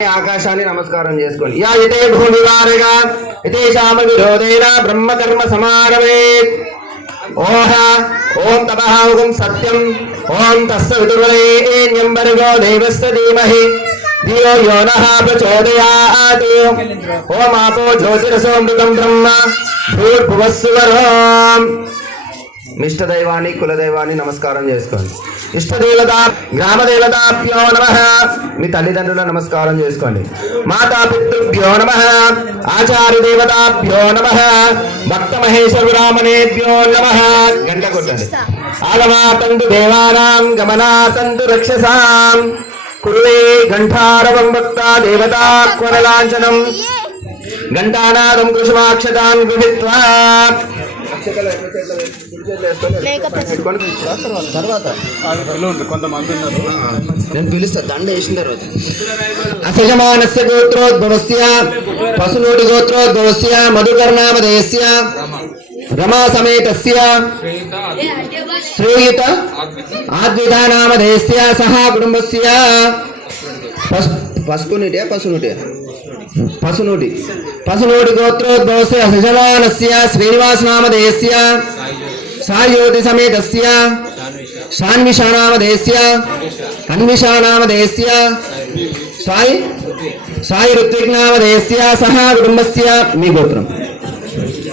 ఆకాశాన్ని నమస్కారం చేసుకోండి. యా ఇతే భూమివారగా ఇతేషామ విరోధేన బ్రహ్మకర్మ సమారవే. ఓహ ఓం తపః ఓం సత్యం ఓం తస్స విదుర్వరేణ్యం భర్గో దేవస్య ధీమహి ధియో యో నః ప్రచోదయాత్. ఓం ఆపో జ్యోతిరసోమృతం బ్రహ్మ భూర్భువస్సువరం. ఇష్ట దైవాన్ని కుల దైవాన్ని నమస్కారం చేసుకోండి. ఇష్టదేవత గ్రామదేవతాభ్యో నమః. మీ తల్లిదండ్రుల నమస్కారం చేసుకోండి. మాతాపితృభ్యో నమః. ఆచార్య దేవతాభ్యో నమః. భక్త మహేశ విరామణేభ్యో నమః. గంట కొట్టండి. ఆగమాతంతు దేవానాం గమనాతంతు రక్షసాం. కుర్వే ఘంటారవం భక్త దేవతా క్వరలాంఛనం. ఘంటానాదం కుసుమాక్షతాన్ గృహీత్వా నేను పిలుస్తా. దండ వేసిన తర్వాత అసజమానస్య గోత్రోద్భవస్య పశునోటి గోత్రోద్భవస్య మధుకర్ణామదేయస్య రమా సమేతస్య శ్రీయుత ఆద్వితానామదేయస్య సహా కుటుంబస్య పసుపునిటే పశునోటి గోత్రోద్భవస్య సజమానస్య శ్రీనివాసనామదేయస్య సాయోతి సమేతస్య శాన్విషానామదేయస్య అన్విషానామదేయస్య సాయి ఋత్విక్నామదేయస్య సహా కుటుంబస్య. మీ గోత్రం